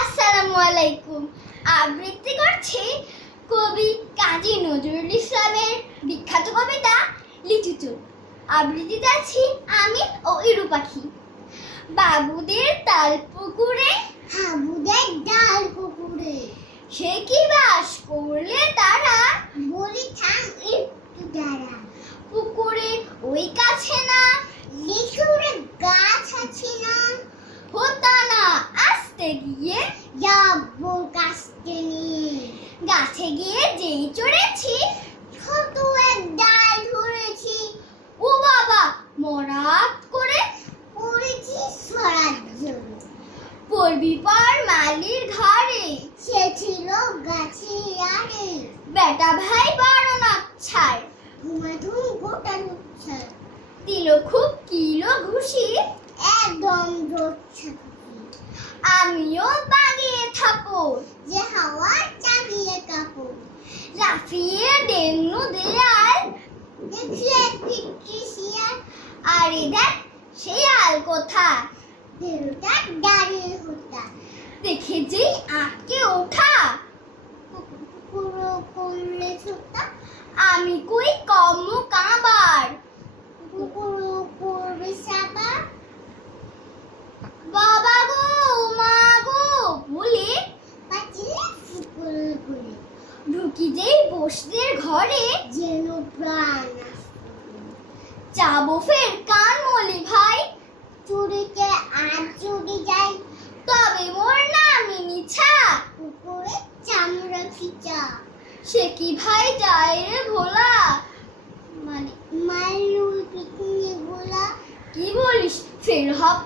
আসসালামু আলাইকুম। আবৃত্তি করছি কবি কাজী নজরুল ইসলামের বিখ্যাত কবিতা লিচু চোর। আবৃত্তিতে আছি আমি ও ইরু পাখি। বাবুদের তাল পুকুরে হাবুদের ডাল পুকুরে সে কি বাস করলে তারা, বলি থাম একটু দাঁড়া। পুকুরে ওই কাছে না লিচুর গাছ আছে না, হোতা না আসতে গিয়ে যাবো কাছতে নিয়ে। গাছে গিয়ে যেই চড়েছি ছোট এক ডাল ধরেছি, ও বাবা মরাত করে পড়েছি সরার জন্য। পড়বি পর মালির ঘরে, সে ছিল গাছে আরে, বেটা ভাই বড় না ছাড়। ঘুমাধুম গোটা লুচ্ছা, দিল খুব কিলো ঘুষি, একদম জোচ্ছা আমিও বাগিয়ে থাপড়। যে হাওয়া চালিয়ে কাপড়। লাফিয়ে ডেঙ্গু দেয়াল, দেখলে পিট্টি শিয়াল, আরে দেখ শেয়াল কোথা, দেড়টা দাঁড়িয়ে হতা। দেখে যেই আটকে ওঠা, পুরো করলে ছোটা, আমি কই কম কাবার। পুরো করবে সাবা। বাবা গো মা গো বলে পাচিলে ফুকুল করে, ঢুকি যেই বসদের ঘরে, যেন প্রাণ যাবো ফের কান মলি ভাই। চুরিতে আর চুরি যায়, তবে মোর নামি মিছা, পুকুরে চামড়া খিচা। সে কি ভাই যায় রে ভোলা। মানে মালুই পিকনিক গোলা, কি বলিস ফের হপ